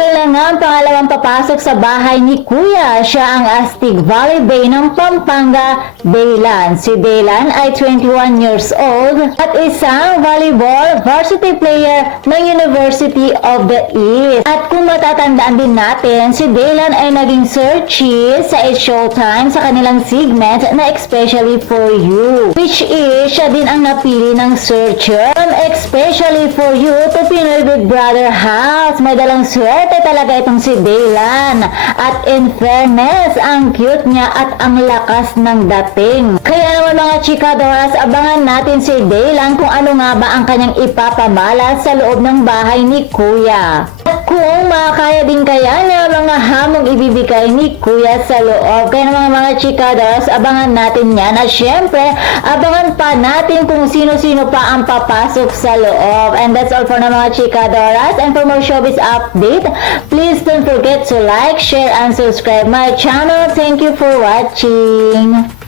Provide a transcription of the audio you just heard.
Dahil na nga ang pangalawang papasok sa bahay ni Kuya, siya ang Astig Valley Bay ng Pampanga, Daylan. Si Daylan ay 21 years old at isang volleyball varsity player ng University of the East. At kung matatandaan din natin, si Daylan ay naging searchee sa It's Showtime sa kanilang segment na Especially For You, which is siya din ang napili ng searcher from Especially For You to Pinoy Big Brother House. May dalang swerte talaga itong si Daylan. At in fairness, ang cute niya at ang lakas ng dating. Kaya naman mga chikadoras, abangan natin si Daylan kung ano nga ba ang kanyang ipapamalas sa loob ng bahay ni Kuya. At kung makakaya din kaya na mga hamong ibibigay ni Kuya sa loob. Kaya naman mga chikadoras, abangan natin yan. At syempre, abangan pa natin kung sino-sino pa ang papasok sa loob. And that's all for na mga chikadoras. And for more showbiz update, please don't forget to like, share, and subscribe my channel. Thank you for watching.